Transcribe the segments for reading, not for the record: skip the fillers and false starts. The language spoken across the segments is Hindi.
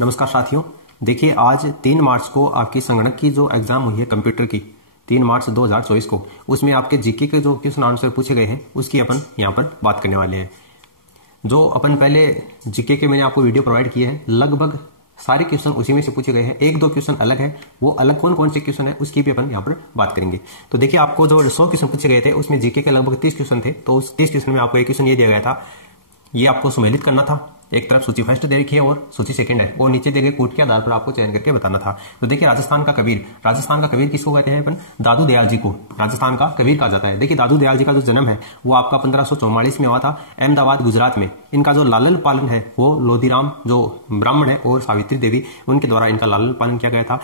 नमस्कार साथियों, देखिए आज 3 मार्च को आपकी संगणक की जो एग्जाम हुई है कंप्यूटर की 3 मार्च 2024 को, उसमें आपके जीके के जो क्वेश्चन आंसर पूछे गए हैं उसकी अपन यहाँ पर बात करने वाले हैं। जो अपन पहले जीके के मैंने आपको वीडियो प्रोवाइड किए हैं, लगभग सारे क्वेश्चन उसी में से पूछे गए हैं। 1-2 क्वेश्चन अलग है, वो अलग कौन कौन से क्वेश्चन है उसकी भी अपन यहाँ पर बात करेंगे। तो देखिए आपको जो 100 क्वेश्चन पूछे गए थे उसमें जीके के लगभग 30 क्वेश्चन थे। तो उस 30 क्वेश्चन में आपको एक क्वेश्चन ये दिया गया था, ये आपको सम्मिलित करना था। एक तरफ सूची फर्स्ट दे रखी है और सूची सेकंड है, और नीचे देखे कोट के आधार पर आपको चयन करके बताना था। तो देखिए राजस्थान का कबीर किसको कहते हैं अपन? दादू दयाल जी को राजस्थान का कबीर कहा जाता है। देखिए दादू दयाल जी का जो जन्म है वो आपका 1544 में हुआ था अहमदाबाद गुजरात में। इनका जो लालन पालन है वो लोधीराम जो ब्राह्मण है और सावित्री देवी उनके द्वारा इनका लालन पालन किया गया था।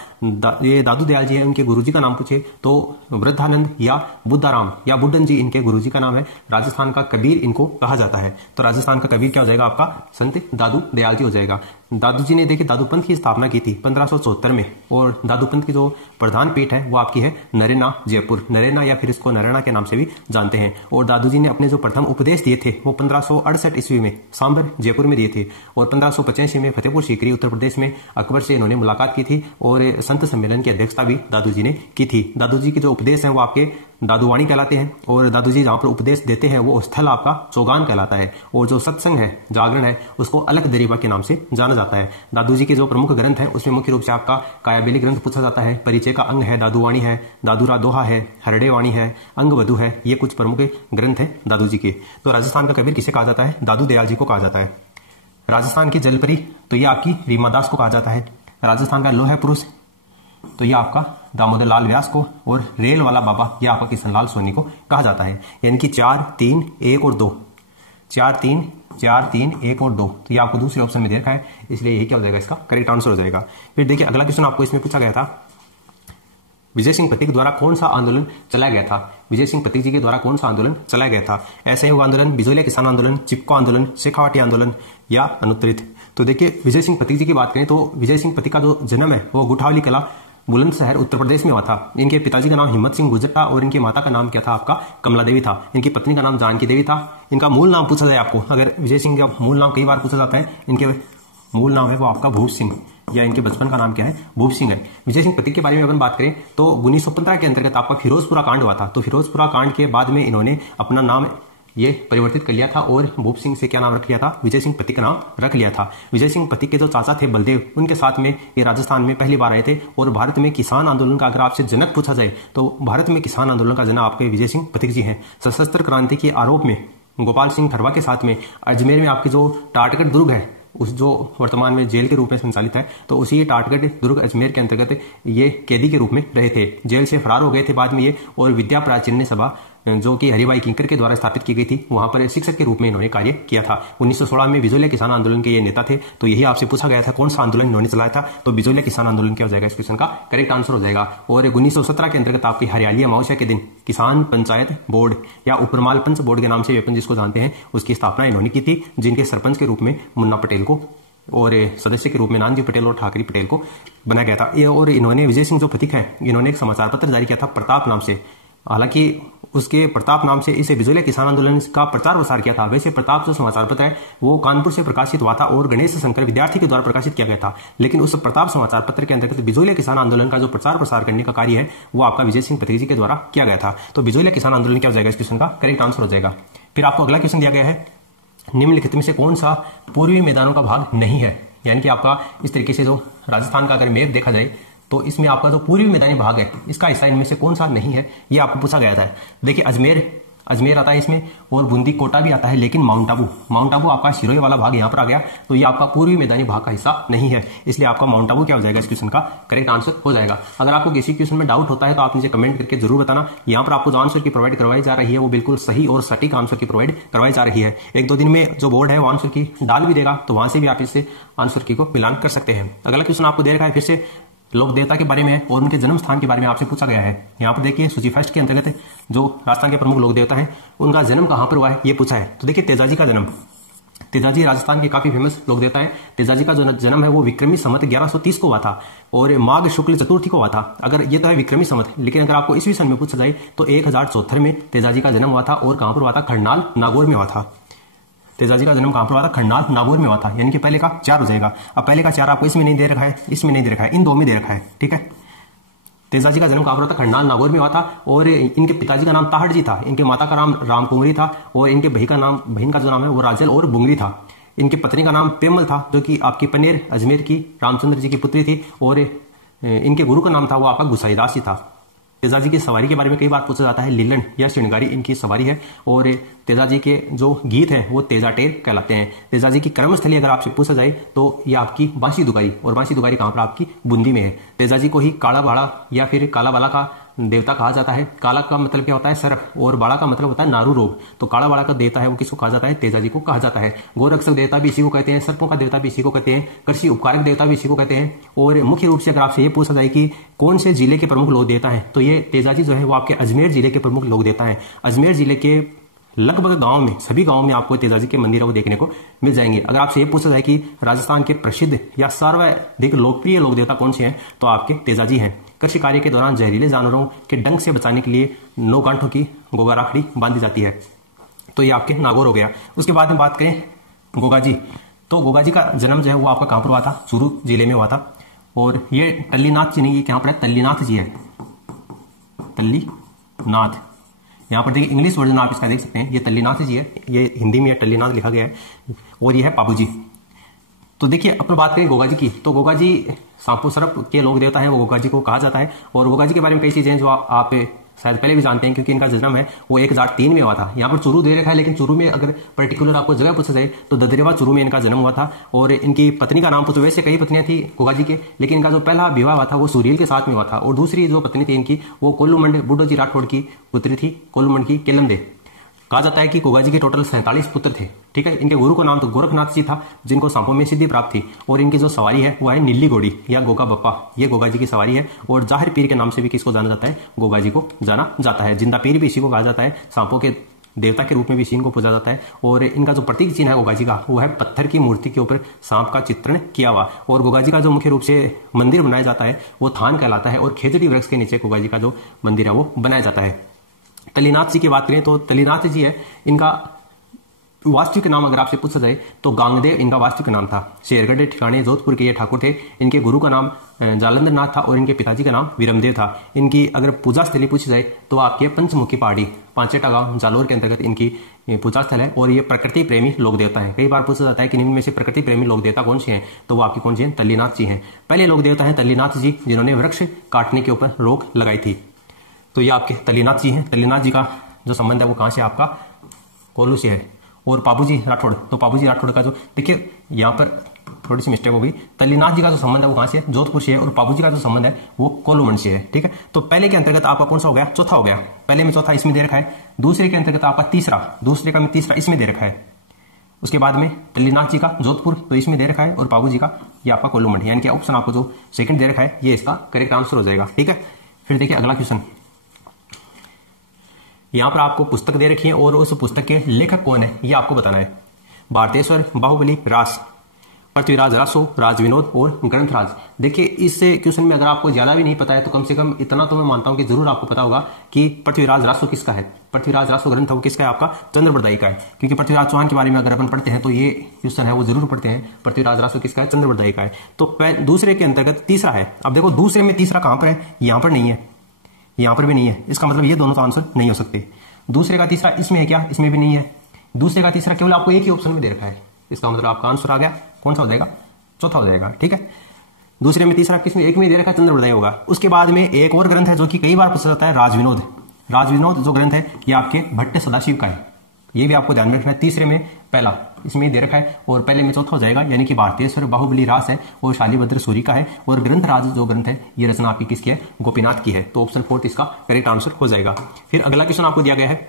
ये दादू दयाल जी है, उनके गुरुजी का नाम पूछे तो वृद्धानंद या बुद्धाराम या बुड्ढन जी इनके गुरुजी का नाम है। राजस्थान का कबीर इनको कहा जाता है। तो राजस्थान का कबीर क्या हो जाएगा आपका? संत दादू दयाल जी हो जाएगा। दादू जी ने देखिए दादू पंथ की स्थापना की थी 1574 में, और दादू पंथ की जो प्रधान पीठ है वो आपकी है नरेना जयपुर, नरेना या फिर इसको नरेना के नाम से भी जानते हैं। और दादू जी ने अपने जो प्रथम उपदेश दिए थे वो 1568 ईस्वी में सांबर जयपुर में दिए थे, और 1585 में फतेहपुर सीकरी उत्तर प्रदेश में अकबर से इन्होंने मुलाकात की थी, और संत सम्मेलन की अध्यक्षता भी दादू जी ने की थी। दादू जी के जो उपदेश हैं वो आपके दादूवाणी कहलाते हैं, और दादू जी जहां पर उपदेश देते हैं वो स्थल आपका चौगान कहलाता है, और जो सत्संग है जागरण है उसको अलग दरीबा के नाम से जाना जाता है। दादू जी के जो प्रमुख ग्रंथ हैं उसमें मुख्य रूप से आपका कायाबेली ग्रंथ पूछा जाता है, परिचय का अंग है, दादूवाणी है, दादूरा दोहा है, हरडे वाणी है, अंगवधु है। ये कुछ प्रमुख ग्रंथ हैं दादू जी के। तो राजस्थान का कबीर किसे कहा जाता है? दादू दयाल जी को कहा जाता है। राजस्थान की जलपरी तो ये आपकी रीमा दास को कहा जाता है। राजस्थान का लोह पुरुष तो ये आपका दामोदर लाल व्यास को, और रेल वाला बाबा यह आपका किशन लाल सोनी को कहा जाता है। यानी कि 4, 3, 1 और 2, 4, 3, 1 और 2। तो ये आपको दूसरे ऑप्शन में देखा है, इसलिए यही क्या हो जाएगा? इसका करेक्ट आंसर हो जाएगा। फिर देखिए अगला क्वेश्चन आपको इसमें पूछा गया था, विजय सिंह पथिक द्वारा कौन सा आंदोलन चलाया गया था? विजय सिंह पथिक जी के द्वारा कौन सा आंदोलन चलाया गया था? असहयोग आंदोलन, बिजोलिया किसान आंदोलन, चिपको आंदोलन, शेखावाटी आंदोलन या अनुत्तरित? तो देखिए विजय सिंह पथिक जी की बात करें तो विजय सिंह पथिक का जो जन्म है वो गुठावली कला बुलंदशहर उत्तर प्रदेश में हुआ था। इनके पिताजी का नाम हिम्मत सिंह गुर्जर था, और इनकी माता का नाम क्या था? आपका कमला देवी था। इनकी पत्नी का नाम जानकी देवी था। इनका मूल नाम पूछा जाए आपको, अगर विजय सिंह का मूल नाम कई बार पूछा जाता है, इनके मूल नाम है वो आपका भूप सिंह, या इनके बचपन का नाम क्या है? भूप सिंह है। विजय सिंह पथिक के बारे में अपन बात करें तो 1915 के अंतर्गत आपका फिरोजपुरा कांड हुआ था। तो फिरोजपुरा कांड के बाद में इन्होंने अपना नाम ये परिवर्तित कर लिया था, और भूप सिंह से क्या नाम रख लिया था? विजय सिंह पथिक का नाम रख लिया था। विजय सिंह पथिक के जो चाचा थे बलदेव, उनके साथ में ये राजस्थान में पहली बार आए थे। और भारत में किसान आंदोलन का अगर आपसे जनक पूछा जाए तो भारत में किसान आंदोलन का जनक आपके विजय सिंह पथिक जी हैं। सशस्त्र क्रांति के आरोप में गोपाल सिंह खरवा के साथ में अजमेर में आपके जो टाटगढ़ दुर्ग है, उस जो वर्तमान में जेल के रूप में संचालित है, तो उसी टाटगढ़ दुर्ग अजमेर के अंतर्गत ये कैदी के रूप में रहे थे। जेल से फरार हो गए थे बाद में ये, और विद्या प्राचीन्य सभा जो कि हरिभाई किंकर के द्वारा स्थापित की गई थी, वहां पर शिक्षक के रूप में इन्होंने कार्य किया था। 1916 में बिजोलिया किसान आंदोलन के ये नेता थे। तो यही आपसे पूछा गया था कौन सा आंदोलन इन्होंने चलाया था, तो बिजोलिया किसान आंदोलन क्या हो जाएगा? इस क्वेश्चन का करेक्ट आंसर हो जाएगा। और 1917 के अंतर्गत आपकी हरियाली अमावस्या के दिन किसान पंचायत बोर्ड या उपरमाल पंच बोर्ड के नाम से अपन जिसको जानते हैं, उसकी स्थापना इन्होंने की थी, जिनके सरपंच के रूप में मुन्ना पटेल को और सदस्य के रूप में नानजी पटेल और ठाकरी पटेल को बनाया गया था। और इन्होंने विजय सिंह जो पथिक है, इन्होंने एक समाचार पत्र जारी किया था प्रताप नाम से। हालांकि उसके प्रताप नाम से इसे बिजोलिया किसान आंदोलन का प्रचार प्रसार किया था। वैसे प्रताप जो समाचार पत्र है वो कानपुर से प्रकाशित हुआ था और गणेश शंकर विद्यार्थी के द्वारा प्रकाशित किया गया था। लेकिन उस प्रताप समाचार पत्र के अंतर्गत बिजोलिया किसान आंदोलन का जो प्रचार प्रसार करने का कार्य है वो आपका विजय सिंह पथिक जी के द्वारा किया गया था। तो बिजोलिया किसान आंदोलन क्या हो जाएगा? इस क्वेश्चन का करेक्ट आंसर हो जाएगा। फिर आपको अगला क्वेश्चन दिया गया है, निम्नलिखित में से कौन सा पूर्वी मैदानों का भाग नहीं है? यानी कि आपका इस तरीके से जो राजस्थान का अगर मैप देखा जाए तो इसमें आपका जो पूर्वी मैदानी भाग है इसका हिस्सा इनमें से कौन सा नहीं है, ये आपको पूछा गया था। देखिए अजमेर आता है इसमें, और बूंदी कोटा भी आता है, लेकिन माउंट आबू आपका सिरोही वाला भाग यहाँ पर आ गया, तो ये आपका पूर्वी मैदानी भाग का हिस्सा नहीं है। इसलिए आपका माउंट आबू क्या हो जाएगा? इस क्वेश्चन का करेक्ट आंसर हो जाएगा। अगर आपको किसी क्वेश्चन में डाउट होता है तो आप मुझे कमेंट करके जरूर बताना। यहाँ पर आपको जो आंसर की प्रोवाइड करवाई जा रही है वो बिल्कुल सही और सटीक आंसर की प्रोवाइड करवाई जा रही है। 1-2 दिन में जो बोर्ड है वो आंसर की डाल भी देगा, तो वहां से भी आप इससे आंसर की को मिलान कर सकते हैं। अगला क्वेश्चन आपको दे रखा है फिर से लोक देवता के बारे में और उनके जन्म स्थान के बारे में आपसे पूछा गया है। यहाँ पर देखिए सूची फर्स्ट के अंतर्गत जो राजस्थान के प्रमुख लोक देवता हैं उनका जन्म कहाँ पर हुआ है ये पूछा है। तो देखिए तेजाजी का जन्म, तेजाजी राजस्थान के काफी फेमस लोक देवता है। तेजाजी का जो जन्म है वो विक्रमी संवत 1130 को हुआ था, और माघ शुक्ल चतुर्थी को हुआ था। अगर ये तो है विक्रमी संवत, लेकिन अगर आपको ईस्वी सन में पूछा जाए तो 1074 में तेजाजी का जन्म हुआ था, और कहां पर हुआ था? खरनाल नागौर में हुआ था। तेजाजी का जन्म कहां पर हुआ था? खंडाल नागौर में हुआ था, यानी कि पहले का 4 हो जाएगा। अब पहले का 4 आपको इसमें नहीं दे रखा है, इसमें नहीं दे रखा है, इन 2 में दे रखा है, ठीक है। तेजाजी का जन्म कहां पर हुआ था? खंडाल नागौर में हुआ था। और इनके पिताजी का नाम ताहड़ जी था, इनके माता का नाम रामकुंवरी था, और इनके बहन का जो नाम है वो राजल और बुंगरी था। इनकी पत्नी का नाम पेमल था, जो कि आपकी पनेर अजमेर की रामचंद्र जी की पुत्री थी। और इनके गुरु का नाम था वो आपका गुसाईदास जी था। तेजाजी की सवारी के बारे में कई बार पूछा जाता है। लीलन या श्रृंगारी इनकी सवारी है। और तेजाजी के जो गीत हैं वो तेजाटेर कहलाते हैं। तेजाजी की कर्मस्थली अगर आपसे पूछा जाए तो ये आपकी बांसी दुगारी, और बांसी दुगारी कहां पर? आपकी बूंदी में है। तेजाजी को ही काला बाड़ा या फिर काला बाला का देवता कहा जाता है। काला का मतलब क्या होता है? सर्प, और बाड़ा का मतलब होता है नारू रोग। तो काला बाड़ा का देवता है वो किसको कहा जाता है? तेजाजी को कहा जाता है। गोरक्षक देवता भी इसी को कहते हैं, सर्पों का देवता भी इसी को कहते हैं, कृषि उपकारक देवता भी इसी को कहते हैं। और मुख्य रूप से अगर आपसे ये पूछा जाए कि कौन से जिले के प्रमुख लोक देवता है, तो ये तेजाजी जो है वो आपके अजमेर जिले के प्रमुख लोक देवता है। अजमेर जिले के लगभग गांव में, सभी गांव में आपको तेजाजी के मंदिर वो देखने को मिल जाएंगे। अगर आपसे ये पूछा जाए कि राजस्थान के प्रसिद्ध या सर्वाधिक लोकप्रिय लोक देवता कौन से हैं, तो आपके तेजाजी हैं। कृषि कार्य के दौरान जहरीले जानवरों के डंक से बचाने के लिए 9 गांठों की गोगा राखड़ी बांधी जाती है। तो ये आपके नागौर हो गया। उसके बाद में बात करें गोगाजी, तो गोगाजी का जन्म जो है वो आपका कहां पर हुआ था? चूरू जिले में हुआ था। और ये टल्लीनाथ जी नहीं, ये कहां पर है? तल्लीनाथ जी है, तल्लीनाथ। यहाँ पर देखिए इंग्लिश वर्जन आप इसका देख सकते हैं, ये तल्लीनाथ जी है, ये हिंदी में टल्लीनाथ लिखा गया है। और ये है पाबूजी। तो देखिए अपन बात करें गोगाजी की, तो गोगाजी सांपो सरप के लोक देवता है, वो गोगाजी को कहा जाता है। और गोगाजी के बारे में कई चीजें हैं जो आप शायद पहले भी जानते हैं, क्योंकि इनका जन्म है वो 1003 में हुआ था। यहाँ पर चूरू दे रखा है, लेकिन चूरू में अगर पर्टिकुलर आपको जगह पूछा जाए तो ददरेवा चूरू में इनका जन्म हुआ था। और इनकी पत्नी का नाम तो वैसे कई पत्नियां थी गोगाजी के, लेकिन इनका जो पहला विवाह हुआ था वो सूरील के साथ में हुआ था। और दूसरी जो पत्नी थी इनकी वो कोल्लूमंड बुड्ढो जी राठौड़ की पुत्री थी, कोल्लूमंड की केलमदे। कहा जाता है कि गोगाजी के टोटल 47 पुत्र थे, ठीक है। इनके गुरु का नाम तो गोरखनाथ जी था, जिनको सांपों में सिद्धि प्राप्त थी। और इनकी जो सवारी है वो है नीली घोड़ी या गोगा बप्पा, ये गोगाजी की सवारी है। और जाहिर पीर के नाम से भी किसको जाना जाता है? गोगाजी को जाना जाता है। जिंदा पीर भी इसी को कहा जाता है, सांपों के देवता के रूप में भी इसी को पूजा जाता है। और इनका जो प्रतीक चिन्ह है गोगाजी का वो है पत्थर की मूर्ति के ऊपर सांप का चित्रण किया हुआ। और गोगाजी का जो मुख्य रूप से मंदिर बनाया जाता है वो थान कहलाता है। और खेजड़ी वृक्ष के नीचे गोगाजी का जो मंदिर है वो बनाया जाता है। तल्लीनाथ जी की बात करें तो तल्लीनाथ जी है, इनका वास्तविक नाम अगर आपसे पूछा जाए तो गांगदेव इनका वास्तविक नाम था। शेरगढ़ ठिकाने जोधपुर के ये ठाकुर थे। इनके गुरु का नाम जालंधर नाथ था और इनके पिताजी का नाम विरमदेव था। इनकी अगर पूजा स्थली पूछी जाए तो आपके पंचमुखी पहाड़ी पांचेटा गांव जालोर के अंतर्गत इनकी पूजा स्थल है। और ये प्रकृति प्रेमी लोक देवता है। कई बार पूछा जाता है कि इनमें से प्रकृति प्रेमी लोक देवता कौन से हैं, तो वो आपके कौन से हैं? तल्लीनाथ जी हैं। पहले लोक देवता है तल्लीनाथ जी, जिन्होंने वृक्ष काटने के ऊपर रोक लगाई थी। तो ये आपके तल्लीनाथ जी हैं। तल्लीनाथ जी का जो संबंध है वो कहां से? आपका कोल्लू से है। और पाबूजी राठौड़, तो पाबूजी राठौड़ का जो देखिए यहाँ पर थोड़ी सी मिस्टेक हो गई। तल्लीनाथ जी का जो संबंध है वो कहां से है? जोधपुर से है। और पाबूजी का जो संबंध है वो कोल्लूमंड से है, ठीक है। तो पहले के अंतर्गत आपका कौन सा हो गया? चौथा हो गया। पहले में चौथा इसमें दे रखा है। दूसरे के अंतर्गत आपका तीसरा, दूसरे का में तीसरा इसमें दे रखा है। उसके बाद में तल्लीनाथ जी का जोधपुर तो इसमें दे रखा है, और पाबूजी का ये आपका कोल्लूमंड, यानी कि ऑप्शन आपको जो सेकंड दे रखा है ये इसका करेक्ट आंसर हो जाएगा, ठीक है। फिर देखिए अगला क्वेश्चन, यहां पर आपको पुस्तक दे रखी है और उस पुस्तक के लेखक कौन है ये आपको बताना है। भारतेश्वर, बाहुबली, रास, पृथ्वीराज रासो, राज विनोद और ग्रंथराज। देखिए इस क्वेश्चन में अगर आपको ज्यादा भी नहीं पता है तो कम से कम इतना तो मैं मानता हूं कि जरूर आपको पता होगा कि पृथ्वीराज रासो किसका है। पृथ्वीराज रासो ग्रंथ वो किसका है? आपका चंद्रबरदाई का है। क्योंकि पृथ्वीराज चौहान के बारे में अगर अपन पढ़ते हैं तो ये क्वेश्चन है वो जरूर पढ़ते हैं। पृथ्वीराज रासो किसका है? चंद्रबरदाई का है। तो दूसरे के अंतर्गत तीसरा है। अब देखो दूसरे में तीसरा कहां पर है? यहां पर नहीं है, यहां पर भी नहीं है। इसका मतलब ये दोनों तो आंसर नहीं हो सकते। दूसरे का तीसरा इसमें है क्या? इसमें भी नहीं है। दूसरे का तीसरा केवल आपको एक ही ऑप्शन में दे रखा है। इसका मतलब आपका आंसर आ गया कौन सा हो जाएगा? चौथा हो जाएगा, ठीक है। दूसरे में तीसरा किसमें? एक में दे रखा है, चंद्रबरदाई होगा। उसके बाद में एक और ग्रंथ है जो कि कई बार पूछा जाता है, राजविनोद। राजविनोद जो ग्रंथ है ये आपके भट्ट सदाशिव का है। ये भी आपको ध्यान में रखना है। तीसरे में पहला इसमें दे रखा है और पहले में चौथा हो जाएगा, यानी कि भारतेश्वर, बाहुबली, रास है और शालीभद्र सूरी का है। और ग्रंथराज जो ग्रंथ है ये रचना आपकी किसकी है? गोपीनाथ की है। तो ऑप्शन 4 इसका करेक्ट आंसर हो जाएगा। फिर अगला क्वेश्चन आपको दिया गया है,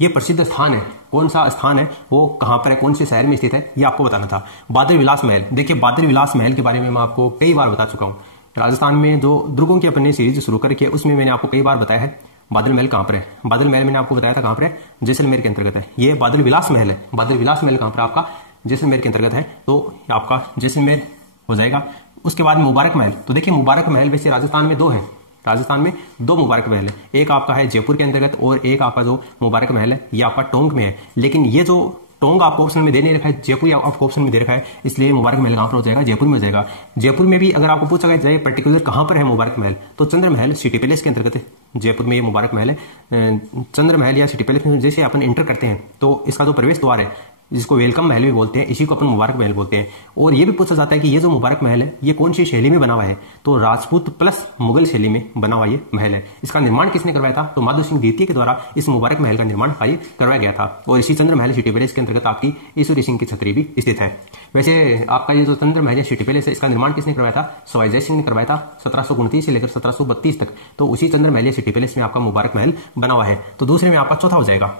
ये प्रसिद्ध स्थान है, कौन सा स्थान है, वो कहां पर है, कौन से शहर में स्थित है, ये आपको बताना था। बादल विलास महल। देखिए बादल विलास महल के बारे में मैं आपको कई बार बता चुका हूं। राजस्थान में जो दुर्गों की अपनी सीरीज शुरू करके उसमें मैंने आपको कई बार बताया है बादल महल कहां पर है। बादल महल मैंने आपको बताया था कहां पर है? जैसलमेर के अंतर्गत है। ये बादल विलास महल है। बादल विलास महल कहां पर? आपका जैसलमेर के अंतर्गत है। तो आपका जैसलमेर हो जाएगा। उसके बाद मुबारक महल। तो देखिए मुबारक महल वैसे राजस्थान में 2 है। राजस्थान में 2 मुबारक महल है। एक आपका है जयपुर के अंतर्गत और एक आपका जो मुबारक महल है ये आपका टोंक में है। लेकिन ये जो टोंग आपको ऑप्शन में दे नहीं रखा है, जयपुर आपको ऑप्शन में दे रखा है, इसलिए मुबारक महल कहां पर हो जाएगा, जयपुर में हो जाएगा। जयपुर में भी अगर आपको पूछा जाए पर्टिकुलर कहां पर है मुबारक महल, तो चंद्र महल सिटी पैलेस के अंतर्गत है। जयपुर में ये मुबारक महल है। चंद्र महल या सिटी पैलेस में जैसे अपन एंटर करते हैं तो इसका जो प्रवेश द्वार है, जिसको वेलकम महल भी बोलते हैं, इसी को अपन मुबारक महल बोलते हैं। और ये भी पूछा जाता है कि ये जो मुबारक महल है ये कौन सी शैली में बना हुआ है, तो राजपूत प्लस मुगल शैली में बना हुआ ये महल है। इसका निर्माण किसने करवाया था, तो माधव सिंह द्वितीय के द्वारा इस मुबारक महल का निर्माण कार्य करवाया गया था। और इसी चंद्र महल सिटी पैलेस के अंतर्गत आपकी ईश्वरी सिंह की छतरी भी स्थित है। वैसे आपका ये जो चंद्र महल सिटी पैलेस है, इसका निर्माण किसने करवाया था, सवाई जय सिंह ने करवाया था 1729 से लेकर 1732 तक। तो उसी चंद्र महल सिटी पैलेस में आपका मुबारक महल बना हुआ है। तो दूसरे में आपका चौथा हो जाएगा।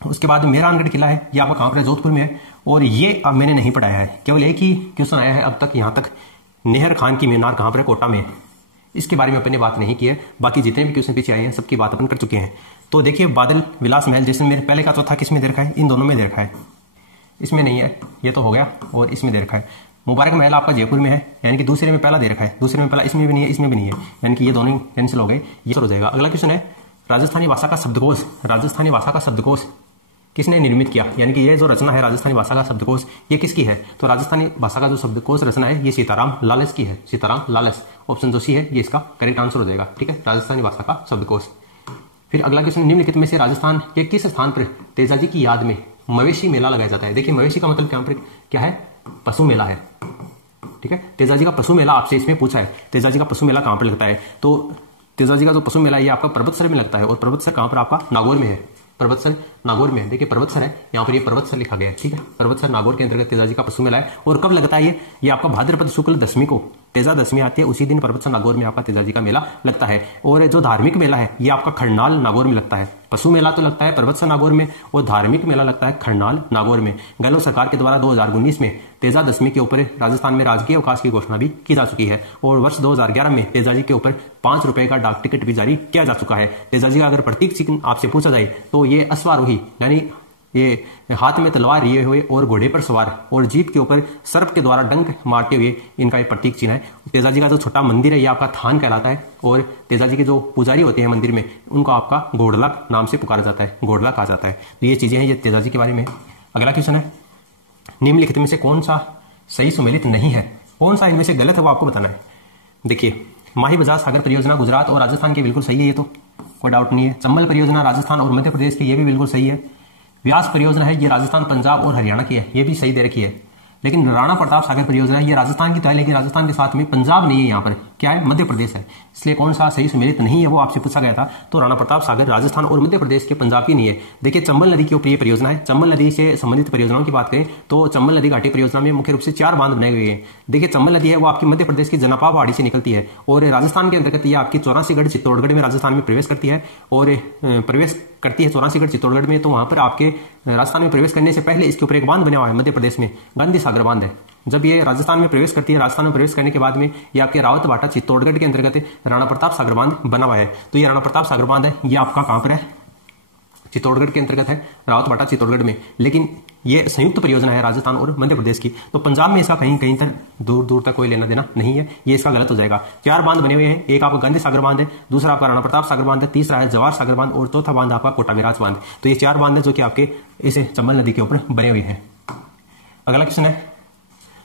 उसके बाद मेहरानगढ़ किला है, ये आपका कहां पर है, जोधपुर में है। और ये अब मैंने नहीं पढ़ाया है, केवल एक ही क्वेश्चन आया है अब तक यहां तक, नेहर खान की मीनार कहां पर है, कोटा में है। इसके बारे में अपन ने बात नहीं की है, बाकी जितने भी क्वेश्चन पीछे आए हैं सबकी बात अपन कर चुके हैं। तो देखिए बादल विलास महल जैसलमेर पहले का चौथा किस में दे रखा है, इन दोनों में दे रखा है, इसमें नहीं है, ये तो हो गया, और इसमें दे रखा है। मुबारक महल आपका जयपुर में है, यानी कि दूसरे में पहला दे रखा है, दूसरे में पहला, इसमें भी नहीं है, इसमें भी नहीं है, यानी कि ये दोनों कैंसिल हो गए, ये हो जाएगा। अगला क्वेश्चन है राजस्थानी भाषा का शब्दकोश, राजस्थानी भाषा का शब्दकोश किसने निर्मित किया, यानी कि ये जो रचना है राजस्थानी भाषा का शब्दकोश ये किसकी है, तो राजस्थानी भाषा का जो शब्दकोश रचना है ये सीताराम लालस की है, सीताराम लालस, ऑप्शन जो सी है ये इसका करेक्ट आंसर हो जाएगा। ठीक है, राजस्थानी भाषा का शब्दकोश। फिर अगला क्वेश्चन, निम्नलिखित में से राजस्थान के किस स्थान पर तेजाजी की याद में मवेशी मेला लगाया जाता है। देखिए मवेशी का मतलब यहाँ पर क्या है, पशु मेला है। ठीक है, तेजाजी का पशु मेला आपसे इसमें पूछा है, तेजाजी का पशु मेला कहां पर लगता है, तो तेजाजी का जो पशु मेला ये आपका पर्वतसर में लगता है। और पर्वतसर कहां पर, आपका नागौर में है, पर्वतसर नागौर में। देखिए पर्वतसर है, यहाँ पर ये पर्वतसर लिखा गया है। ठीक है, पर्वतसर नागौर के अंतर्गत तेजाजी का पशु मेला है। और कब लगता है ये आपका भाद्रपद शुक्ल दशमी को, तेजा दशमी आती है उसी दिन पर्वतसर नागौर में आपका तेजाजी का मेला लगता है। और जो धार्मिक मेला है ये आपका खरनाल नागौर में लगता है। पशु मेला तो लगता है पर्वतसर नागौर में, और धार्मिक मेला लगता है खरनाल नागौर में। गहलोत सरकार के द्वारा 2019 में तेजा दशमी के ऊपर राजस्थान में राजकीय अवकाश की घोषणा भी की जा चुकी है। और वर्ष 2011 में तेजाजी के ऊपर 5 रुपए का डाक टिकट भी जारी किया जा चुका है। तेजाजी का अगर प्रतीक चिन्ह आपसे पूछा जाए तो ये अश्वारोही, यानी ये हाथ में तलवार लिए हुए और घोड़े पर सवार और जीप के ऊपर सर्प के द्वारा डंक मारते हुए इनका एक प्रतीक चिन्ह है। तेजाजी का जो छोटा मंदिर है ये आपका थान कहलाता है। और तेजाजी के जो पुजारी होते हैं मंदिर में उनको आपका घोड़ला नाम से पुकारा जाता है, घोड़ला कहा जाता है। तो ये चीजें हैं ये तेजाजी के बारे में। अगला क्वेश्चन है, निम्नलिखित में से कौन सा सही सुमेलित नहीं है, कौन सा इनमें से गलत है वो आपको बताना है। देखिए माही बजाज सागर परियोजना गुजरात और राजस्थान की बिल्कुल सही है, ये तो कोई डाउट नहीं है। चंबल परियोजना राजस्थान और मध्य प्रदेश की, ये भी बिल्कुल सही है। व्यास परियोजना है ये राजस्थान पंजाब और हरियाणा की है, ये भी सही दे रखी है। लेकिन राणा प्रताप सागर परियोजना ये राजस्थान की तो है, लेकिन राजस्थान के साथ में पंजाब नहीं है, यहाँ पर क्या है, मध्य प्रदेश है। इसलिए कौन सा सही सुमेलित नहीं है वो आपसे पूछा गया था। तो राणा प्रताप सागर राजस्थान और मध्य प्रदेश के, पंजाब की नहीं है। देखिए चंबल नदी के ऊपर ये परियोजना है। चंबल नदी से संबंधित परियोजनाओं की बात करें तो चंबल नदी घाटी परियोजना में मुख्य रूप से 4 बांध बनाए हुए हैं। देखिए चंबल नदी है वो आपकी मध्य प्रदेश की जनपा पहाड़ी से निकलती है और राजस्थान के अंतर्गत ये आपकी 84गढ़ चित्तौड़गढ़ में राजस्थान में प्रवेश करती है। और प्रवेश करती है 84गढ़ चित्तौड़गढ़ में, तो वहां पर आपके राजस्थान में प्रवेश करने से पहले इसके ऊपर एक बांध बना हुआ है मध्य प्रदेश में, गांधी सागर बांध है। जब ये राजस्थान में प्रवेश करती है, राजस्थान में प्रवेश करने के बाद में ये आपके रावत भाटा चित्तौड़गढ़ के अंतर्गत राणा प्रताप सागर बांध बना हुआ है। तो ये राणा प्रताप सागर बांध है, ये आपका कहां पर है, चित्तौड़गढ़ के अंतर्गत है, रावत भाटा चित्तौड़गढ़ में। लेकिन ये संयुक्त परियोजना है राजस्थान और मध्य प्रदेश की, तो पंजाब में इसका कहीं कहीं तक दूर दूर तक कोई लेना देना नहीं है, ये इसका गलत हो जाएगा। 4 बांध बने हुए हैं, एक आपका गांधी सागर बांध है, दूसरा आपका राणा प्रताप सागर बांध है, तीसरा है जवाहर सागर बांध और चौथा बांध आपका कोटा विराज बांध। तो ये 4 बांध है जो कि आपके इस चंबल नदी के ऊपर बने हुए हैं। अगला क्वेश्चन है,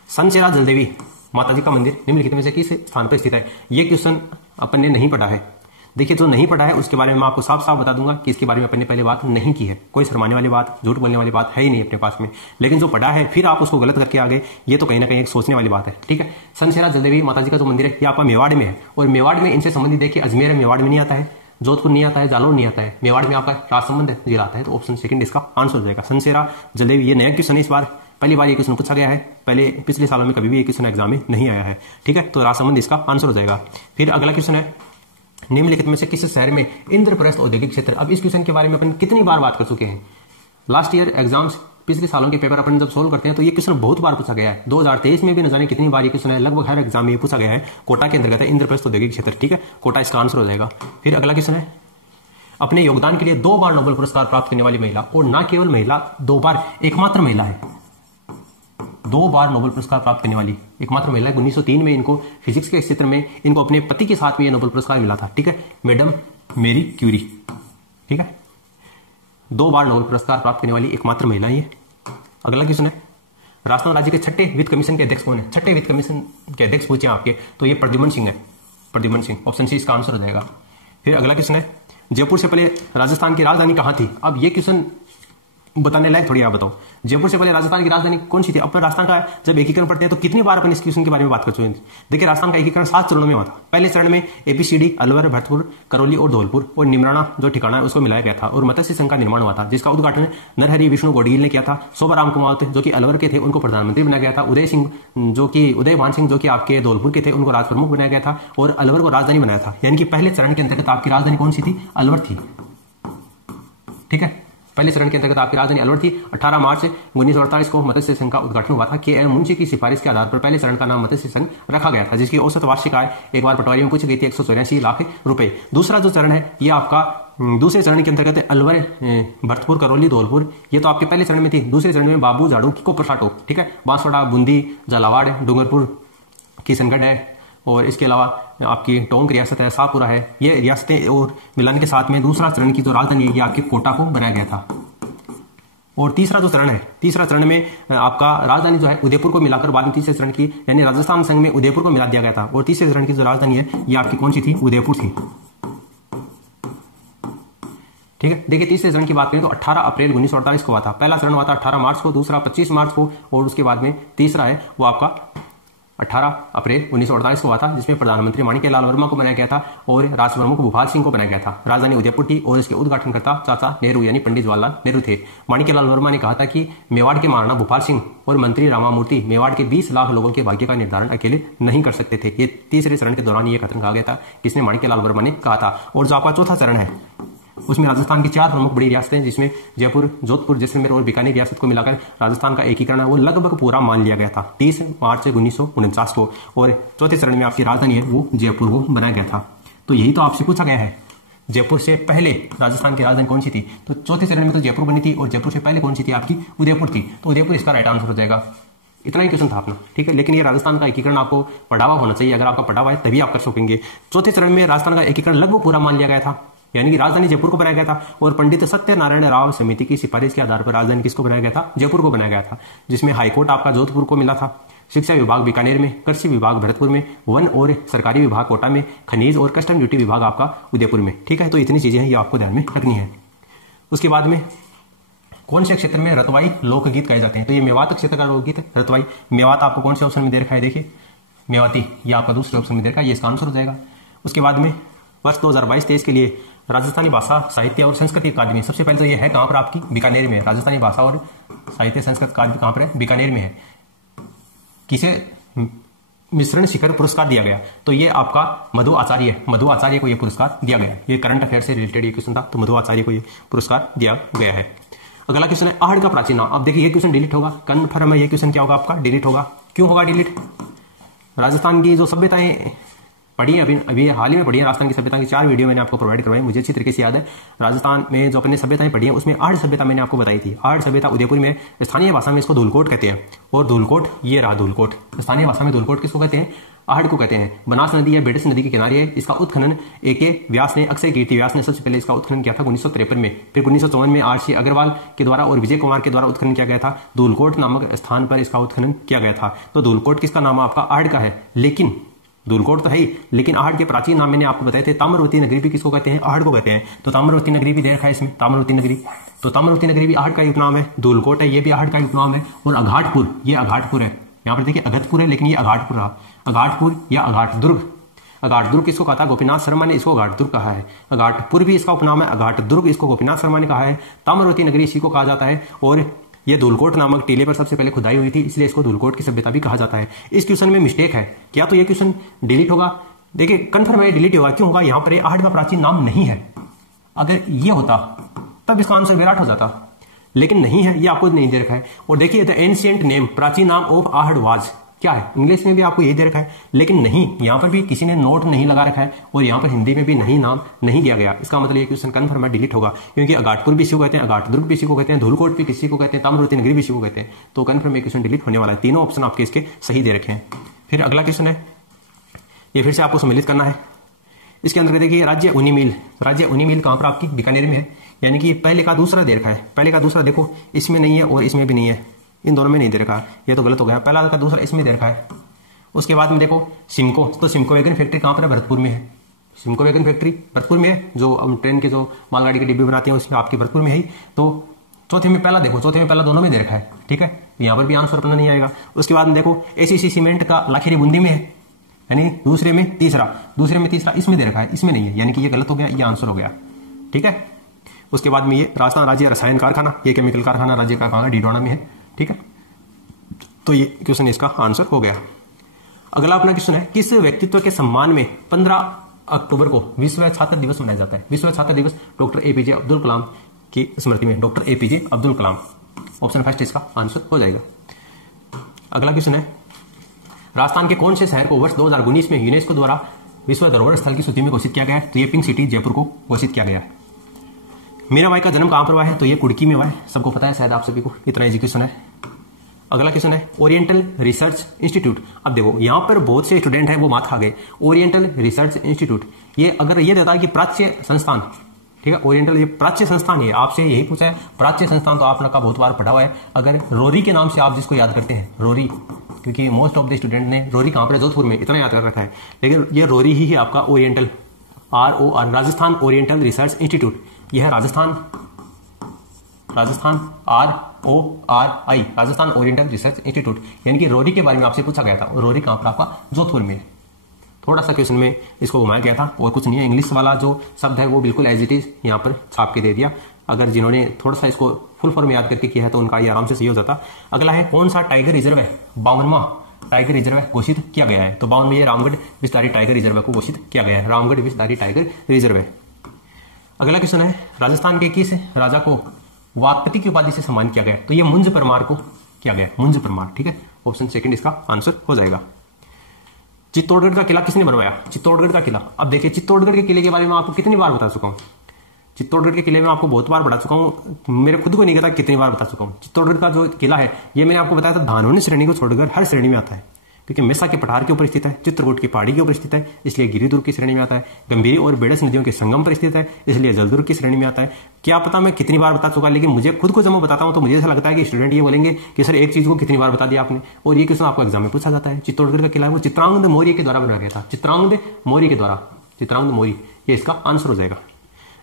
सनसेरा जलदेवी माता जी का मंदिर निम्नलिखित में से किस स्थान पर स्थित है। ये क्वेश्चन अपन ने नहीं पढ़ा है। देखिए जो नहीं पढ़ा है उसके बारे में मैं आपको साफ साफ बता दूंगा कि इसके बारे में अपन ने पहले बात नहीं की है। कोई शर्माने वाली बात, झूठ बोलने वाली बात है ही नहीं अपने पास में। लेकिन जो पढ़ा है फिर आप उसको गलत करके आ गए, ये तो कहीं ना कहीं एक सोचने वाली बात है। ठीक है, सनसेरा जलदेवी माता जी का जो मंदिर है ये आपका मेवाड़ में है। और मेवाड़ में इनसे संबंधित देखिए अजमेर मेवाड़ में नहीं आता है, जोधपुर नहीं आता है, जालौर नहीं आता है, मेवाड़ में आपका राजसमंद जिला आता है। तो ऑप्शन सेकंड इसका आंसर हो जाएगा, सनसेरा जलदेवी। ये नया क्वेश्चन है, इस बार पहली बार ये क्वेश्चन पूछा गया है, पहले पिछले सालों में कभी भी ये क्वेश्चन एग्जाम में नहीं आया है। ठीक है, तो राजसमंद इसका आंसर हो जाएगा। फिर अगला क्वेश्चन है, निम्नलिखित में से किस शहर में इंद्रप्रस्थ औद्योगिक क्षेत्र। अब इस क्वेश्चन के बारे में अपन कितनी बार बात कर चुके हैं। लास्ट ईयर एग्जाम्स, पिछले सालों के पेपर अपन जब सोल्व करते हैं तो ये क्वेश्चन बहुत बार पूछा गया है। 2023 में भी न जाने कितनी बार ये क्वेश्चन है, लगभग हर एग्जाम में ये पूछा गया है। कोटा के अंतर्गत है इंद्रप्रस्थ औद्योगिक क्षेत्र। ठीक है, कोटा इसका आंसर हो जाएगा। फिर अगला क्वेश्चन है, अपने योगदान के लिए 2 बार नोबेल पुरस्कार प्राप्त करने वाली महिला, और न केवल महिला, 2 बार एकमात्र महिला है, 2 बार नोबेल पुरस्कार प्राप्त करने वाली एकमात्र महिला है। 1903 में इनको फिजिक्स के क्षेत्र में इनको अपने पति के साथ में ये नोबेल पुरस्कार मिला था। ठीक है, मैडम मेरी क्यूरी। ठीक है, 2 बार नोबेल पुरस्कार प्राप्त करने वाली एकमात्र महिला ये। अगला क्वेश्चन है, राजस्थान राज्य के छठे वित्त कमीशन के अध्यक्ष कौन है? छठे वित्त कमीशन के अध्यक्ष पूछे आपके, तो ये प्रद्युमन सिंह है, प्रद्युमन सिंह, ऑप्शन सी इसका आंसर हो जाएगा। फिर अगला क्वेश्चन है, जयपुर से पहले राजस्थान की राजधानी कहां थी? अब ये क्वेश्चन बताने लायक थोड़ी, आप बताओ, जयपुर से पहले राजस्थान की राजधानी कौन सी थी? अपन राजस्थान का जब एकीकरण पढ़ते हैं तो कितनी बार अपन इस क्वेश्चन के बारे में बात कर चुके हैं। देखिए, राजस्थान का एकीकरण 7 चरणों में हुआ था। पहले चरण में एबीसीडी, अलवर, भरतपुर, करौली और धौलपुर और निमराना जो ठिकाना है उसको मिलाया गया था और मत्स्य संघ का निर्माण हुआ था, जिसका उद्घाटन नरहरि विष्णु गोडगिल ने किया था। शोभाराम कुमावत जो कि अलवर के थे उनको प्रधानमंत्री बनाया गया था। उदय भान सिंह जो कि आपके धौलपुर के थे उनको राज प्रमुख बनाया गया था और अलवर को राजधानी बनाया था। यानी कि पहले चरण के अंतर्गत आपकी राजधानी कौन सी थी? अलवर थी। ठीक है, पहले चरण के अंतर्गत आपकी राजधानी अलवर थी। 18 मार्च 1948 को मत्स्य संघ का उद्घाटन हुआ था। के.एन. मुंशी की सिफारिश के आधार पर पहले चरण का नाम मत्स्य संघ रखा गया था, जिसकी औसत वार्षिक आय एक बार पटवारी में पूछी गई थी 184 लाख रुपए। दूसरा जो चरण है ये आपका दूसरे चरण के अंतर्गत अलवर, भरतपुर, करौली, धौलपुर, ये तो आपके पहले चरण में थी। दूसरे चरण में बाबू, झाड़ू, कोपरसाटो, ठीक है, बांसवाड़ा, बूंदी, झालावाड़, डूंगरपुर, किशनगढ़ है और इसके अलावा आपकी टोंक रियासत है, शाहपुरा है। ये रियासतें और मिलान के साथ में दूसरा चरण की जो राजधानी है ये आपके कोटा को बनाया गया था। और तीसरा जो चरण है, तीसरा चरण में आपका राजधानी जो है उदयपुर को मिलाकर बाद में तीसरे चरण की यानी राजस्थान संघ में उदयपुर को मिला दिया गया था और तीसरे चरण की जो राजधानी है ये आपकी कौन सी थी? उदयपुर थी। ठीक है, देखिए तीसरे चरण की बात करें तो 18 अप्रैल 1948 को हुआ था। पहला चरण हुआ था 18 मार्च को, दूसरा 25 मार्च को और उसके बाद में तीसरा है वो आपका 18 अप्रैल 1948 को हुआ था, जिसमें प्रधानमंत्री माणिक्यलाल वर्मा को बनाया गया था और राष्ट्र प्रमुख भूपाल सिंह को बनाया गया था। राजधानी उदयपुर थी और इसके उद्घाटनकर्ता चाचा नेहरू यानी पंडित जवाहरलाल नेहरू थे। माणिक्यलाल वर्मा ने कहा था कि मेवाड़ के महाराणा भूपाल सिंह और मंत्री रामामूर्ति मेवाड़ के 20 लाख लोगों के भाग्य का निर्धारण अकेले नहीं कर सकते थे। ये तीसरे चरण के दौरान ये कथन कहा गया था, किसने? माणिक्यलाल वर्मा ने कहा था। और जो आपका चौथा चरण है उसमें राजस्थान की 4 प्रमुख बड़ी रियासतें जिसमें जयपुर, जोधपुर, जैसलमेर और बीकानेर रियासत को मिलाकर राजस्थान का एकीकरण है वो लगभग पूरा मान लिया गया था 30 मार्च 1949 को। और चौथे चरण में आपकी राजधानी है वो जयपुर को बनाया गया था। तो यही तो आपसे पूछा गया है, जयपुर से पहले राजस्थान की राजधानी कौन सी थी? तो चौथे चरण में तो जयपुर बनी थी और जयपुर से पहले कौन सी थी? आपकी उदयपुर थी। तो उदयपुर इसका राइट आंसर हो जाएगा। इतना ही क्वेश्चन था अपना, ठीक है। लेकिन ये राजस्थान का एकीकरण आपको पढ़ा हुआ होना चाहिए। अगर आपका पढ़ा हुआ है तभी आप कर सकेंगे। चौथे चरण में राजस्थान का एकीकरण लगभग पूरा मान लिया गया था, यानी कि राजधानी जयपुर को बनाया गया था और पंडित सत्यनारायण राव समिति की सिफारिश के आधार पर राजधानी किसको बनाया गया था? जयपुर को बनाया गया था, जिसमें हाईकोर्ट आपका जोधपुर को मिला था, शिक्षा विभाग बीकानेर में, कृषि विभाग भरतपुर में, वन और सरकारी विभाग कोटा में, खनिज और कस्टम ड्यूटी विभाग आपका उदयपुर में। ठीक है, तो इतनी चीजें हैं ये आपको ध्यान में रखनी है। उसके बाद में कौन से क्षेत्र में रतवाई लोकगीत गाए जाते हैं? तो ये मेवात क्षेत्र का लोकगीत है रतवाई। मेवात आपको कौन से ऑप्शन में दे रखा है? देखिए मेवाती, ये आपका दूसरे ऑप्शन में दे रखा है, ये इसका आंसर हो जाएगा। उसके बाद में वर्ष 2022-23 के लिए राजस्थानी भाषा साहित्य और संस्कृति अकादमी, सबसे पहले तो ये है कहां पर? आपकी बीकानेर में। राजस्थानी भाषा और साहित्य संस्कृत अकादमी कहां पर है? बीकानेर में है। किसे मिश्रण शिखर पुरस्कार दिया गया? तो ये आपका मधु आचार्य, मधु आचार्य को यह पुरस्कार दिया गया। ये करंट अफेयर से रिलेटेड ये क्वेश्चन था, तो मधु आचार्य को यह पुरस्कार दिया गया है। अगला क्वेश्चन है आहड़ का प्राचीन नाम। अब देखिए ये क्वेश्चन डिलीट होगा, कन्फर्म है, ये क्वेश्चन क्या होगा आपका? डिलीट होगा। क्यों होगा डिलीट? राजस्थान की जो सभ्यताएं पढ़ी अभी हाल ही में पढ़ी है, राजस्थान की सभ्यता की 4 वीडियो मैंने आपको प्रोवाइड करवाई, मुझे अच्छी तरीके से याद है। राजस्थान में जो अपने सभ्यताएं पढ़ी है उसमें आहड़ सभ्यता मैंने आपको बताई थी। आहड़ सभ्यता उदयपुर में, स्थानीय भाषा में इसको धूलकोट कहते हैं। और धूलकोट ये रहा धूलकोट, स्थानीय भाषा में धूलकोट किसको कहते हैं? आहड़ को कहते हैं। बनास नदी या बेडस नदी के किनारे है। इसका उत्खनन A.K. व्यास ने, अक्षय कीर्ति व्यास ने सबसे पहले इसका उत्खनन किया था 1953 में। फिर 1954 में R.C. अग्रवाल के द्वारा और विजय कुमार के द्वारा उत्खनन किया गया था। धूलकोट नामक स्थान पर इसका उत्खनन किया गया था। तो धूलकोट किसका नाम आपका? आहड़ का है। लेकिन धूलकोट तो है ही, लेकिन आहड़ के प्राचीन नाम मैंने आपको बताए थे। ताम्रवती नगरी भी किसको कहते हैं? आहड़ को कहते हैं। तो ताम्रवती नगरी भी दे रखा है इसमें, ताम्रवती नगरी। तो ताम्रवती नगरी भी आहड़ का ही उपनाम है। धूलकोट है, ये भी आहड़ का ही उपनाम है। और अघाटपुर, ये अघाटपुर है। यहाँ पर देखिए अगतपुर है लेकिन ये अघाटपुर रहा। अघाटपुर या अघाटदुर्ग, अघाटदुर्ग किसको कहा था? गोपीनाथ शर्मा ने इसको अघाटदुर्ग कहा है। अघाटपुर भी इसका उपनाम है, अघाटदुर्ग इसको गोपीनाथ शर्मा ने कहा है। ताम्रवती नगरी इसी को कहा जाता है। और ये धूलकोट नामक टीले पर सबसे पहले खुदाई हुई थी, इसलिए इसको धूलकोट की सभ्यता भी कहा जाता है। इस क्वेश्चन में मिस्टेक है क्या? तो ये क्वेश्चन डिलीट होगा। देखिए कंफर्म है डिलीट होगा। क्यों होगा? यहां पर आहड़ का प्राचीन नाम नहीं है। अगर ये होता तब इसका आंसर विराट हो जाता, लेकिन नहीं है, ये आपको नहीं दे रखा है। और देखिए द एंशिएंट नेम, प्राचीन नाम ऑफ आहड़ वाज, क्या है? इंग्लिश में भी आपको यही दे रखा है, लेकिन नहीं, यहां पर भी किसी ने नोट नहीं लगा रखा है और यहां पर हिंदी में भी नहीं नाम नहीं दिया गया। इसका मतलब ये क्वेश्चन कंफर्म है डिलीट होगा, क्योंकि अघाटपुर भी इसी को कहते हैं, अघाटदुर्ग भी इसी को कहते हैं, धूलकोट भी किसी को कहते हैं, ताम्रवती नगरी भी इसी को कहते हैं। तो कंफर्म ये क्वेश्चन डिलीट होने वाला है। तीनों ऑप्शन आपके इसके सही दे रखे हैं। फिर अगला क्वेश्चन है, ये फिर से आपको सम्मिलित करना है। इसके अंदर देखिए राज्य ऊनी मिल, राज्य ऊनी मिल कहां पर? आपकी बीकानेर में है। यानी कि पहले का दूसरा दे रखा है। पहले का दूसरा देखो, इसमें नहीं है और इसमें भी नहीं है, इन दोनों में नहीं दे रखा है, ये तो गलत हो गया। पहला का दूसरा इसमें दे रखा है। उसके बाद में देखो सिमको, तो सिमको वैगन फैक्ट्री कहाँ पर है? भरतपुर में है। सिमको वैगन फैक्ट्री भरतपुर में है, जो हम ट्रेन के जो मालगाड़ी के डिब्बे बनाते हैं उसमें आपके भरतपुर में है ही। तो चौथे में पहला देखो, चौथे में पहला दोनों में दे रखा है, ठीक है, यहाँ पर भी आंसर अपना नहीं आएगा। उसके बाद में देखो एसीसी सीमेंट का लाखेरी बूंदी में है, यानी दूसरे में तीसरा इसमें दे रखा है, इसमें नहीं है, यानी कि ये गलत हो गया, ये आंसर हो गया, ठीक है। उसके बाद में ये राजस्थान राज्य रसायन कारखाना, ये केमिकल कारखाना राज्य का कहाँ है? डीडोना में है, ठीक है। तो ये क्वेश्चन इसका आंसर हो गया। अगला अपना क्वेश्चन है, किस व्यक्तित्व के सम्मान में 15 अक्टूबर को विश्व छात्र दिवस मनाया जाता है? विश्व छात्र दिवस डॉक्टर एपीजे अब्दुल कलाम की स्मृति में, doctor APJ Abdul Kalam. Option first इसका आंसर हो जाएगा। अगला क्वेश्चन है, राजस्थान के कौन से शहर को वर्ष 2019 में यूनेस्को द्वारा विश्व धरोहर स्थल की सूची में घोषित किया गया है? तो ये पिंक सिटी जयपुर को घोषित किया गया है। मीराबाई का जन्म कहां पर हुआ है? तो ये कुड़की में हुआ है, सबको पता है शायद आप सभी को, इतना एजुकेशन है। अगला क्वेश्चन है, ओरिएंटल रिसर्च इंस्टीट्यूट। अब देखो यहां पर बहुत से स्टूडेंट हैं वो मात खा गए। ओरिएंटल रिसर्च इंस्टीट्यूट, ये अगर ये देता है कि प्राच्य संस्थान, ठीक है, ओरिएंटल ये प्राच्य संस्थान है, आपसे यही पूछा है प्राच्य संस्थान, तो आपने का बहुत बार पढ़ा हुआ है। अगर रोरी के नाम से आप जिसको याद करते हैं, रोरी, क्योंकि मोस्ट ऑफ द स्टूडेंट ने रोरी कहां पर है? जोधपुर में, इतना याद कर रखा है, लेकिन ये रोरी ही है आपका oriental, ROR, Rajasthan oriental research institute. यह है Rajasthan RORI, Rajasthan oriental research institute, यानी कि रोरी के बारे में आपसे पूछा गया था। रोरी कहां पर? आपका जोधपुर में। थोड़ा सा क्वेश्चन में इसको घुमाया गया था और कुछ नहीं है, इंग्लिश वाला जो शब्द है वो बिल्कुल एज इट इज यहाँ पर छाप के दे दिया। अगर जिन्होंने थोड़ा सा इसको फुल फॉर्म याद करके किया है तो उनका ये आराम से सही हो जाता। अगला है, कौन सा टाइगर रिजर्व है 52वां टाइगर रिजर्व घोषित किया गया है? तो 52 में ये रामगढ़ विस्तारी टाइगर रिजर्व को घोषित किया गया है, रामगढ़ विस्तारी टाइगर रिजर्व है। अगला क्वेश्चन है, राजस्थान के किस राजा को वाकपति की उपाधि से सम्मान किया गया? तो ये मुंज परमार को किया गया, मुंज परमार, ठीक है। ऑप्शन सेकंड इसका आंसर हो जाएगा। चित्तौड़गढ़ का किला किसने बनवाया? चित्तौड़गढ़ का किला। अब देखिए चित्तौड़गढ़ के किले के बारे में आपको कितनी बार बता चुका हूं। चित्तौड़गढ़ के किले में आपको बहुत बार बता चुका हूं, मेरे खुद को नहीं पता कितनी बार बता चुका हूं। चित्तौड़गढ़ का जो किला है ये मैंने आपको बताया था धानोनी श्रेणी को छोड़कर हर श्रेणी में आता है, क्योंकि मेसा के पठार के ऊपर स्थित है, चित्रकूट की पहाड़ी के ऊपर स्थित है, इसलिए गिरिदुर्ग की श्रेणी में आता है। गंभीरी और बेड़स नदियों के संगम पर स्थित है, इसलिए जलदुर्ग की श्रेणी में आता है। क्या पता मैं कितनी बार बता चुका, लेकिन मुझे खुद को जब मैं बताता हूं तो मुझे ऐसा लगता है कि स्टूडेंट ये बोलेंगे कि सर एक चीज को कितनी बार बता दिया आपने, और ये क्वेश्चन आपको एग्जाम में पूछा जाता है। चित्तौड़गढ़ का किला वो चित्रांगद मौर्य के द्वारा बनाया गया था, चित्रांगद मौर्य के द्वारा, चित्रांगद मौर्य, ये इसका आंसर हो जाएगा।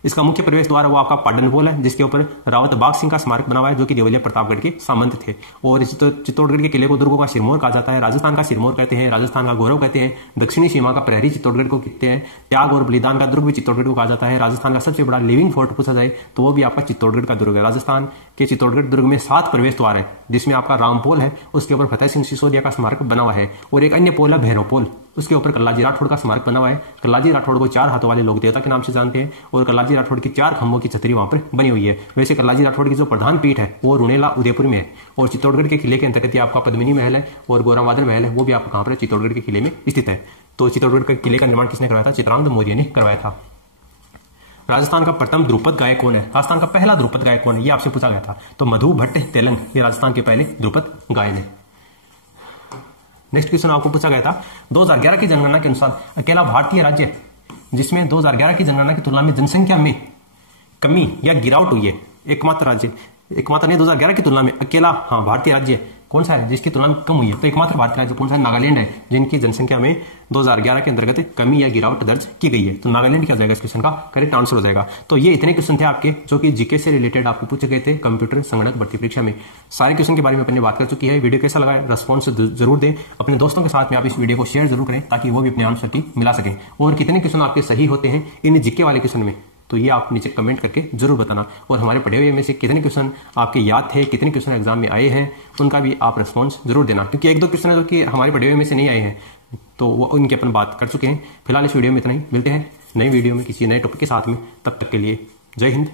इसका मुख्य प्रवेश द्वार वो आपका पाटन पोल है, जिसके ऊपर रावत बाग सिंह का स्मारक बना हुआ है, जो कि देवलिया प्रतापगढ़ के सामंत थे। और चित्तौड़गढ़ के किले को दुर्गों का सिरमौर कहा जाता है, राजस्थान का सिरमौर कहते हैं, राजस्थान का गौरव कहते हैं, दक्षिणी सीमा का प्रहरी चित्तौड़गढ़ को कहते हैं, त्याग और बलिदान का दुर्ग भी चित्तौड़गढ़ को कहा जाता है। राजस्थान का सबसे बड़ा लिविंग फोर्ट पूछा जाए तो वो भी आपका चित्तौड़गढ़ का दुर्ग है। राजस्थान के चित्तौड़गढ़ दुर्ग में 7 प्रवेश द्वार है, जिसमें आपका रामपोल है, उसके ऊपर फतेह सिंह सिसोदिया का स्मारक बना हुआ है, और एक अन्य पोल है भैरव पोल, उसके ऊपर कल्लाजी राठौड़ का स्मारक बना हुआ है। कल्लाजी राठौड़ को 4 हाथों वाले लोक देवता के नाम से जानते हैं, और कल्लाजी राठौड़ की 4 खंभों की छतरी वहां पर बनी हुई है। वैसे कल्लाजी राठौड़ की जो प्रधान पीठ है वो रुणेला उदयपुर में है, और चित्तौड़गढ़ के किले के अंतर्गत आपका पद्मिनी महल है और गौरावादल महल है, वो भी आपका कहां पर? चित्तौड़गढ़ के किले में स्थित है। तो चित्तौड़गढ़ के किले का निर्माण किसने करवाया था? चित्रांगद मौर्य ने करवाया था। राजस्थान का प्रथम ध्रुपद गायक कौन है? राजस्थान का पहला ध्रुपद गायक कौन है, ये आपसे पूछा गया था। तो मधु भट्ट तेलंग, ये राजस्थान के पहले ध्रुपद गायक है। नेक्स्ट क्वेश्चन आपको पूछा गया था, 2011 की जनगणना के अनुसार अकेला भारतीय राज्य जिसमें 2011 की जनगणना की तुलना में जनसंख्या में कमी या गिरावट हुई है, एकमात्र राज्य, एकमात्र नहीं 2011 की तुलना में अकेला, हाँ, भारतीय राज्य कौन सा है जिसकी तुलना में कम हुई है? तो एकमात्र भारतीय राज्य कौन सा है? नागालैंड है, जिनकी जनसंख्या में 2011 के अंतर्गत कमी या गिरावट दर्ज की गई है। तो नागालैंड क्या हो जाएगा इस क्वेश्चन का करेक्ट आंसर हो जाएगा। तो ये इतने क्वेश्चन थे आपके जो कि जीके से रिलेटेड आपको पूछे गए थे कंप्यूटर संगणक भर्ती परीक्षा में। सारे क्वेश्चन के बारे में अपने बात कर चुकी है। वीडियो कैसा लगा है रेस्पॉन्स जरूर दें, अपने दोस्तों के साथ में आप इस वीडियो को शेयर जरूर करें ताकि वो भी अपने आंसर की मिला सकें। और कितने क्वेश्चन आपके सही होते हैं इन जीके वाले क्वेश्चन में, तो ये आप नीचे कमेंट करके जरूर बताना। और हमारे पढ़े हुए में से कितने क्वेश्चन आपके याद थे, कितने क्वेश्चन एग्जाम में आए हैं, उनका भी आप रिस्पॉन्स जरूर देना, क्योंकि 1-2 क्वेश्चन है जो कि हमारे पढ़े हुए में से नहीं आए हैं, तो वो उनके अपन बात कर चुके हैं। फिलहाल इस वीडियो में इतना ही, मिलते हैं नई वीडियो में किसी नए टॉपिक के साथ में, तब तक के लिए जय हिंद।